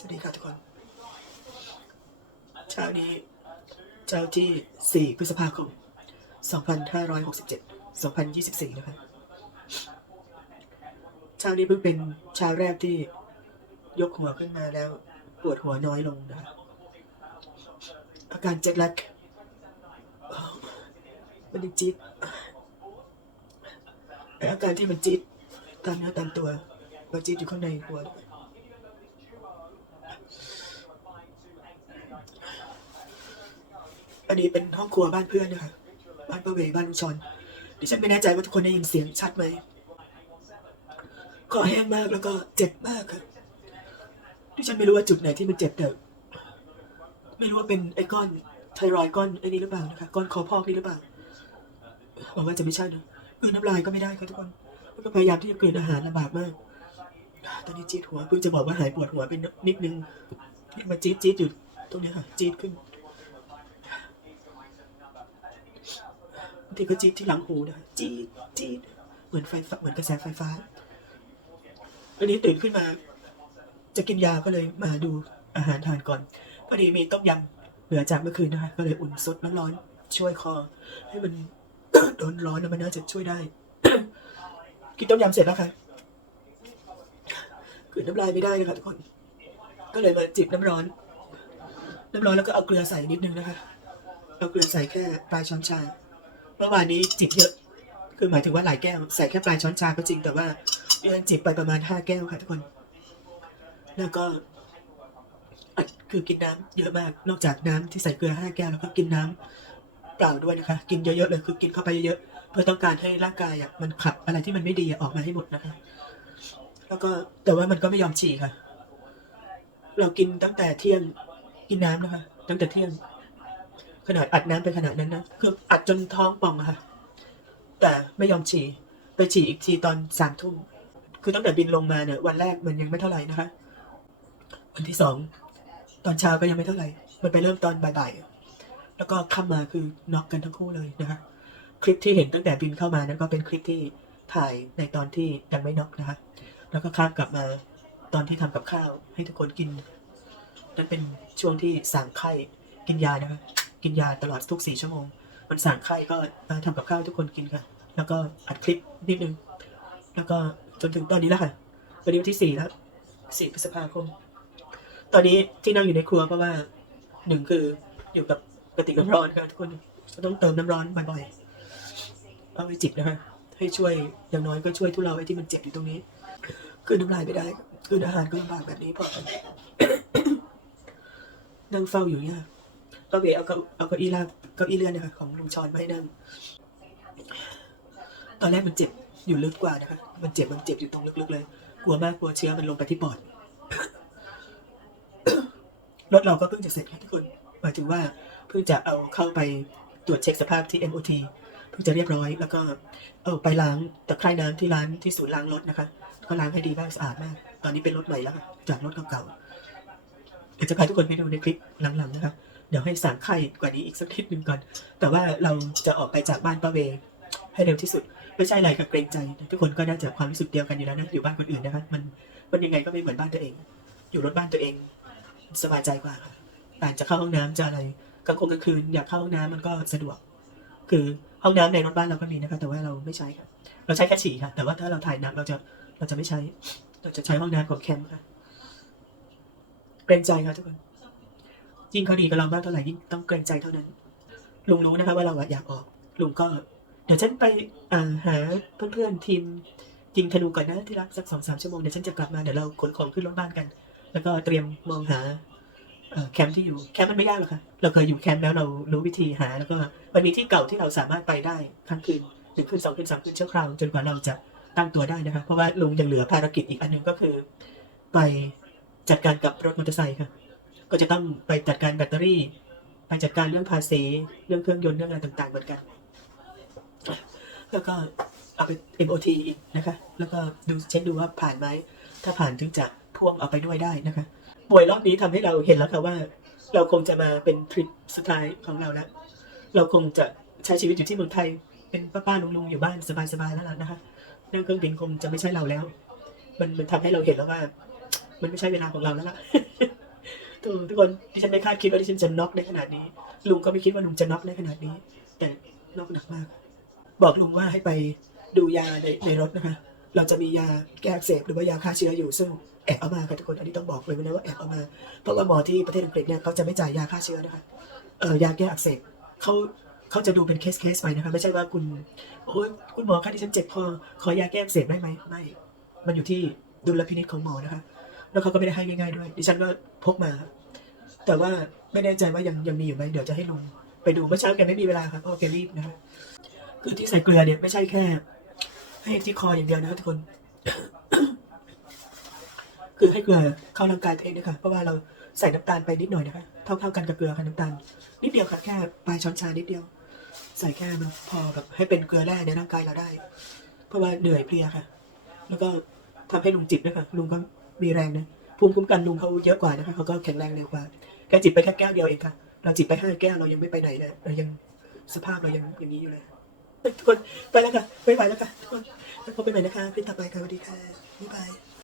สวัสดีค่ะทุกคน เช้านี้ เช้าที่ 4 พฤษภาคม 2567 2024 นะคะ เช้านี้เพิ่งเป็นเช้าแรกที่ยกหัวขึ้นมาแล้วปวดหัวน้อยลงนะคะ อาการเจ็ดแลกมันยังจี๊ดไอ้อาการที่มันจี๊ดตามเนื้อตามตัวมันจี๊ดอยู่ข้างในหัว อันนี้เป็นห้องครัวบ้านเพื่อนนะคะบ้านป้าเวบ้านลุงชอนดิฉันไม่แน่ใจว่าทุกคนได้ยินเสียงชัดไหมคอแห้งมากแล้วก็เจ็บมากค่ะดิฉันไม่รู้ว่าจุดไหนที่มันเจ็บแต่ไม่รู้ว่าเป็นไอ้ก้อนไทรอยด์ก้อนไอ้นี้หรือเปล่านะคะก้อนคอพอกนี่หรือเปล่าหวังว่าจะไม่ใช่นะกลืนน้ำลายก็ไม่ได้ค่ะทุกคนแล้วก็พยายามที่จะกลืนอาหารลำบากมาก ตอนนี้จี๊ดหัวเพิ่งจะบอกว่าหายปวดหัวเป็นนิดนึงนี่มาจี๊ดจี๊ดอยู่ตรงนี้ค่ะจี๊ดขึ้น ทีก็จี๊ดที่หลังหูนะคะจี๊ดจี๊ดเหมือนไฟเหมือนกระแสไฟฟ้าวันนี้ตื่นขึ้นมา จะกินยาก็เลยมาดูอาหารทานก่อน พอดีมีต้มยำเหลือจากเมื่อคืนนะคะก็เลยอุ่นซดน้ำร้อนช่วยคอ ให้มันโดนร้อนแล้วมันน่าจะช่วยได้ กินต้มยำเสร็จแล้วค่ะคืนน้ำลายไม่ได้นะคะทุกคน ก็เลยมาจิบน้ำร้อน น้ำร้อนแล้วก็เอาเกลือใส่นิดนึงนะคะ เอาเกลือใส่แค่ปลายช้อนชา เมื่อวานนี้จิบเยอะ คือหมายถึงว่าหลายแก้ว ใส่แค่ปลายช้อนชาก็จริงแต่ว่าดิฉันจิบไปประมาณห้าแก้วค่ะทุกคน แล้วก็คือกินน้ำเยอะมาก นอกจากน้ำที่ใส่เกลือห้าแก้วแล้วก็กินน้ำเปล่าด้วยนะคะ กินเยอะๆเลยคือกินเข้าไปเยอะๆเพื่อต้องการให้ร่างกายอะมันขับอะไรที่มันไม่ดีอออกมาให้หมดนะคะ แล้วก็แต่ว่ามันก็ไม่ยอมฉี่ค่ะ เรากินตั้งแต่เที่ยงกินน้ำนะคะ ตั้งแต่เที่ยง ขนาดอัดน้ำไปขนาดนั้นนะคืออัดจนท้องป่องค่ะ แต่ไม่ยอมฉี่ไปฉี่อีกทีตอนสามทุ่มคือตั้งแต่บินลงมาเนี่ยวันแรกมันยังไม่เท่าไหร่นะคะ วันที่สองตอนเช้าก็ยังไม่เท่าไหร่ มันไปเริ่มตอนบ่ายๆแล้วก็ข้ามมาคือน็อกกันทั้งคู่เลยนะคะ คลิปที่เห็นตั้งแต่บินเข้ามานั้นก็เป็นคลิปที่ถ่ายในตอนที่ยังไม่น็อกนะคะ แล้วก็ข้ามกลับมาตอนที่ทำกับข้าว ให้ทุกคนกินนั่นเป็นช่วงที่สั่งไข้กินยานะคะ กินยาตลอดทุกสี่ชั่วโมง มันสั่งไข้ก็มาทำกับข้าวให้ทุกคนกินค่ะ แล้วก็อัดคลิปนิดนึง แล้วก็จนถึงตอนนี้แล้วค่ะวันนี้วันที่สี่แล้วสี่พฤษภาคม ตอนนี้ที่นั่งอยู่ในครัวเพราะว่าหนึ่งคืออยู่กับกระติกน้ำร้อนค่ะทุกคนต้องเติมน้ำร้อนบ่อยๆเอาไปจิบนะคะให้ช่วยอย่างน้อยก็ช่วยทุเลาไอ้ที่มันเจ็บอยู่ตรงนี้ คือน้ำลายไม่ได้ คืออาหารก็ลำบากแบบนี้เพราะนั่งเฝ้าอยู่เนี่ย ก็เวเอาเก้าเอาเก้าอี้ลากเก้าอี้เลื่อนนะคะของลุงชอนมาให้นั่ง ตอนแรกมันเจ็บอยู่ลึกกว่านะคะ มันเจ็บมันเจ็บอยู่ตรงลึกๆเลย กลัวมากกลัวเชื้อมันลงไปที่ปอด รถเราก็เพิ่งจะเสร็จค่ะทุกคนหมายถึงว่าเพิ่งจะเอาเข้าไปตรวจเช็คสภาพที่ MOT เพิ่งจะเรียบร้อย แล้วก็เอาไปล้างตะไคร่น้ำที่ร้านที่ศูนย์ล้างรถนะคะ ก็ล้างให้ดีมากสะอาดมาก ตอนนี้เป็นรถใหม่แล้วค่ะจากรถเก่าๆเดี๋ยวจะพาทุกคนไปดูในคลิปหลังๆนะคะ เดี๋ยวให้สางไข่กว่านี้อีกสักนิดหนึ่งก่อน แต่ว่าเราจะออกไปจากบ้านป้าเว ให้เร็วที่สุด ไม่ใช่อะไรกับเกรงใจ ทุกคนก็น่าจะความรู้สึกเดียวกันอยู่แล้วนะ อยู่บ้านคนอื่นนะคะมัน มันยังไงก็ไม่เหมือนบ้านตัวเอง อยู่รถบ้านตัวเอง สบายใจกว่าค่ะการจะเข้าห้องน้ำจะอะไรกลางคงกลางคืนอยากเข้าห้องน้ำมันก็สะดวก คือห้องน้ำในรถบ้านเราก็มีนะคะ แต่ว่าเราไม่ใช้ค่ะ เราใช้แค่ฉี่ค่ะ แต่ว่าถ้าเราถ่ายน้ำเราจะ เราจะไม่ใช้ เราจะใช้ห้องน้ำของแคมป์ค่ะ เกรงใจค่ะทุกคน ยิ่งเขาดีกับเรามากเท่าไหร่ยิ่งต้องเกรงใจเท่านั้น ลุงรู้นะคะว่าเราอยากออก ลุงก็ เดี๋ยวฉันไปาหาเพื่อนๆทีมยิงธนูก่อนนะที่รักสักสองสามชั่วโมงเดี๋ยวฉันจะกลับมาเดี๋ยวเราขนของขึ้นรถบ้านกัน แล้วก็เตรียมมองหาแคมป์ที่อยู่แคมป์มันไม่ยากหรอกค่ะเราเคยอยู่แคมป์แล้วเรารู้วิธีหา แล้วก็มันมีที่เก่าที่เราสามารถไปได้ทั้งคืนหนึ่งคืนสองคืนสามคืนเชั่วคราวจนกว่าเราจะตั้งตัวได้นะคะเพราะว่าลุงยังเหลือภารกิจอีกอันหนึงก็คือ ไปจัดการกับรถมอเตอร์ไซค์ค่ะ ก็จะต้องไปจัดการแบตเตอรี่ไปจัดการเรื่องภาษีเรื่องเครื่องยนต์เรื่องอะไรต่าง ๆ เหมือนกัน แล้วก็เอาไป MOT อีกนะคะ แล้วก็ดูเช็คดูว่าผ่านไหม ถ้าผ่านถึงจะพ่วงเอาไปด้วยได้นะคะป่วยรอบนี้ทำให้เราเห็นแล้วค่ะว่า เราคงจะมาเป็นทริปสุดท้ายของเราแล้ว เราคงจะใช้ชีวิตอยู่ที่เมืองไทย เป็นป้าๆลุงๆอยู่บ้านสบายๆแล้วล่ะนะคะนั่งเครื่องบินคงจะไม่ใช่เราแล้ว มันมันทำให้เราเห็นแล้วว่า มันไม่ใช่เวลาของเราแล้วล่ะ ถูกทุกคนที่ฉันไม่คาดคิดว่าที่ฉันจะน็อกได้ขนาดนี้ ลุงก็ไม่คิดว่าลุงจะน็อกได้ขนาดนี้ แต่น็อกหนักมาก บอกลุงว่าให้ไปดูยาในในรถนะคะ เราจะมียาแก้อักเสบหรือว่ายาฆ่าเชื้ออยู่ซึ่งแอบเอามาค่ะทุกคนอันนี้ต้องบอกเลยนะว่าแอบเอามาเพราะว่าหมอที่ประเทศอังกฤษเนี่ยเขาจะไม่จ่ายยาฆ่าเชื้อนะคะเออยาแก้อักเสบเขาเขาจะดูเป็นเคสเคสไปนะคะไม่ใช่ว่าคุณโอ้ยคุณหมอคะที่ฉันเจ็บคอขอยาแก้อักเสบได้ไหมไม่ มันอยู่ที่ดุลพินิจของหมอนะคะแล้วเขาก็ไม่ได้ให้ง่ายๆด้วย ดิฉันก็พกมา แต่ว่าไม่แน่ใจว่ายังยังมีอยู่ไหมเดี๋ยวจะให้ลุงไปดูเมื่อเช้าแกไม่มีเวลาครับเพราะว่าแกรีบนะคะคือที่ใส่เกลือเนี่ยไม่ใช่แค่ ให้ที่คออย่างเดียวนะทุกคน คือให้เกลือเข้าร่างกายตัวเองนะคะเพราะว่าเราใส่น้ำตาลไปนิดหน่อยนะคะเท่าเท่ากันกับเกลือค่ะน้ำตาล นิดเดียวค่ะแค่ปลายช้อนชานิดเดียว ใส่แค่มันพอแบบให้เป็นเกลือแร่ในร่างกายเราได้ เพราะว่าเหนื่อยเพลียค่ะ แล้วก็ทำให้ลุงจิบด้วยค่ะลุงก็มีแรงนะภูมิคุ้มกันลุงเขาเยอะกว่านะคะเขาก็แข็งแรงเร็วกว่า แกจิบไปแค่แก้วเดียวเองค่ะ เราจิบไปห้าแก้วเรายังไม่ไปไหนเลยเรายังสภาพเรายังอย่างนี้อยู่เลยทุกคนไปแล้วค่ะไม่ไหวแล้วค่ะทุกคนแล้วพบกันใหม่นะคะคลิปต่อไปค่ะสวัสดีค่ะบ๊ายบาย